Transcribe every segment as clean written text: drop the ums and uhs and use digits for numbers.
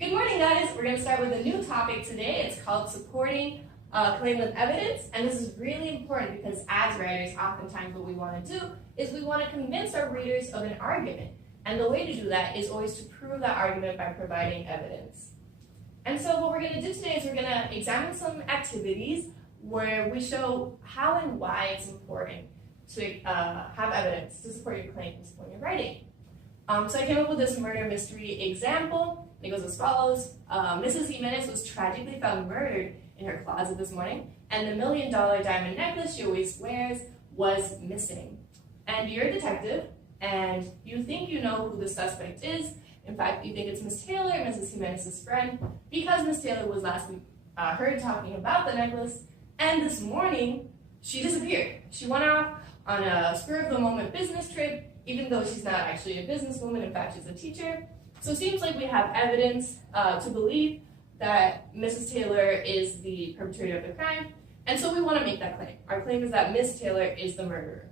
Good morning, guys. We're going to start with a new topic today. It's called supporting a claim with evidence. And this is really important because as writers, oftentimes what we want to do is we want to convince our readers of an argument. And the way to do that is always to prove that argument by providing evidence. And so what we're going to do today is we're going to examine some activities where we show how and why it's important to have evidence to support your claims when you're writing. So I came up with this murder mystery example. It goes as follows. Mrs. Jimenez was tragically found murdered in her closet this morning, and the $1 million diamond necklace she always wears was missing. And you're a detective, and you think you know who the suspect is. In fact, you think it's Miss Taylor, Mrs. Jimenez's friend, because Miss Taylor was last week heard talking about the necklace, and this morning she disappeared. She went off on a spur-of-the-moment business trip, even though she's not actually a businesswoman. In fact, she's a teacher. So it seems like we have evidence to believe that Mrs. Taylor is the perpetrator of the crime, and so we want to make that claim. Our claim is that Miss Taylor is the murderer.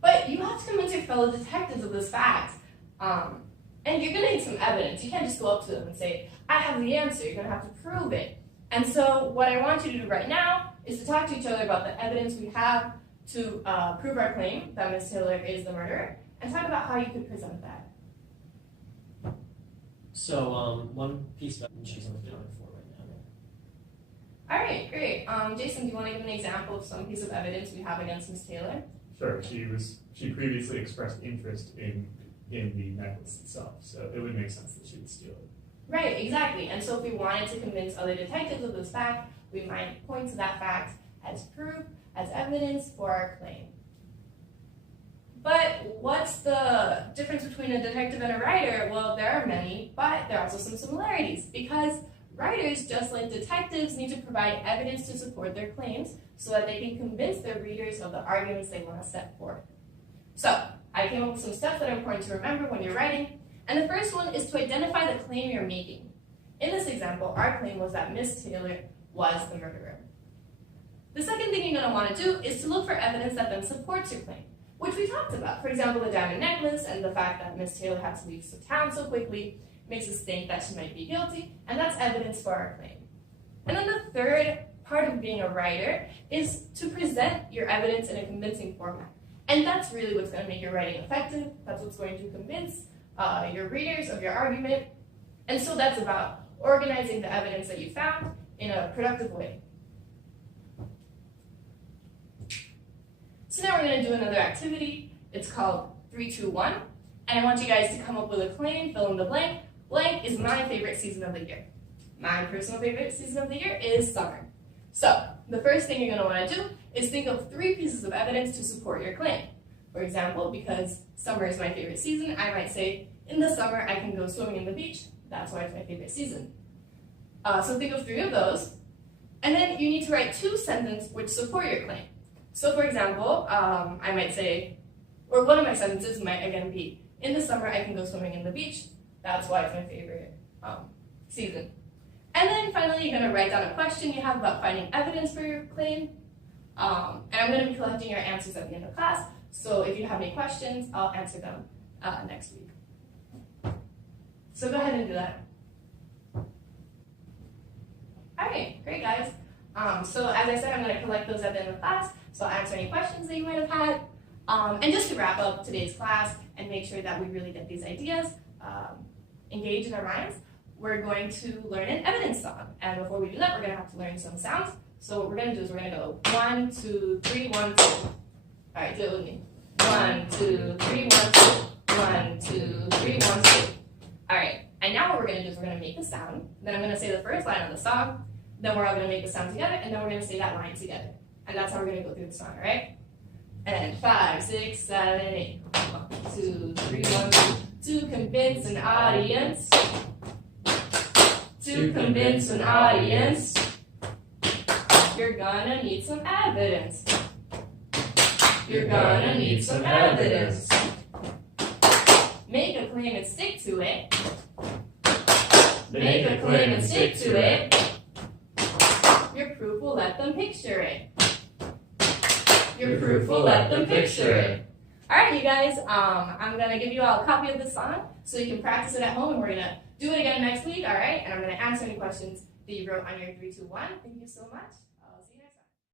But you have to convince your fellow detectives of this fact, and you're going to need some evidence. You can't just go up to them and say, I have the answer. You're going to have to prove it. And so what I want you to do right now is to talk to each other about the evidence we have to prove our claim that Miss Taylor is the murderer, and talk about how you could present that. So, one piece of she's on the counter for right now. All right, great. Jason, do you want to give an example of some piece of evidence we have against Miss Taylor? Sure. She previously expressed interest in the necklace itself, so it would make sense that she would steal it. Right, exactly. And so if we wanted to convince other detectives of this fact, we might point to that fact as proof, as evidence for our claim. But what's the difference between a detective and a writer? Well, there are many, but there are also some similarities, because writers, just like detectives, need to provide evidence to support their claims so that they can convince their readers of the arguments they want to set forth. So, I came up with some steps that are important to remember when you're writing, and the first one is to identify the claim you're making. In this example, our claim was that Miss Taylor was the murderer. The second thing you're going to want to do is to look for evidence that then supports your claim, which we talked about. For example, the diamond necklace and the fact that Miss Taylor had to leave town so quickly makes us think that she might be guilty, and that's evidence for our claim. And then the third part of being a writer is to present your evidence in a convincing format. And that's really what's going to make your writing effective. That's what's going to convince your readers of your argument. And so that's about organizing the evidence that you found in a productive way. So now we're going to do another activity. It's called 3, 2, 1. And I want you guys to come up with a claim, fill in the blank. Blank is my favorite season of the year. My personal favorite season of the year is summer. So the first thing you're going to want to do is think of 3 pieces of evidence to support your claim. For example, because summer is my favorite season, I might say, in the summer I can go swimming in the beach. That's why it's my favorite season. So think of 3 of those. And then you need to write 2 sentences which support your claim. So for example, I might say, or one of my sentences might again be, in the summer I can go swimming in the beach. That's why it's my favorite season. And then finally, you're going to write down a question you have about finding evidence for your claim. And I'm going to be collecting your answers at the end of class. So if you have any questions, I'll answer them next week. So go ahead and do that. All right, great guys. So as I said, I'm going to collect those at the end of class. So I'll answer any questions that you might have had. And just to wrap up today's class and make sure that we really get these ideas engaged in our minds, we're going to learn an evidence song. And before we do that, we're going to have to learn some sounds. So what we're going to do is we're going to go 1, 2, 3, 1, 2. All right, do it with me. 1, 2, 3, 1, 2. 1, 2, 3, 1, 2. All right, and now what we're going to do is we're going to make a sound. Then I'm going to say the first line of the song. Then we're all going to make the sound together, and then we're going to say that line together. And that's how we're going to go through the song, all right? And 5, 6, 7, 8. 1, 2, 3, 1, 2. To convince an audience. To convince an audience. You're gonna need some evidence. You're gonna need some evidence. Make a claim and stick to it. Make a claim and stick to it. Your proof will let them picture it. Your proof will let them picture it. All right, you guys, I'm gonna give you all a copy of this song so you can practice it at home, and we're gonna do it again next week, all right? And I'm gonna answer any questions that you wrote on your 3, 2, 1. Thank you so much.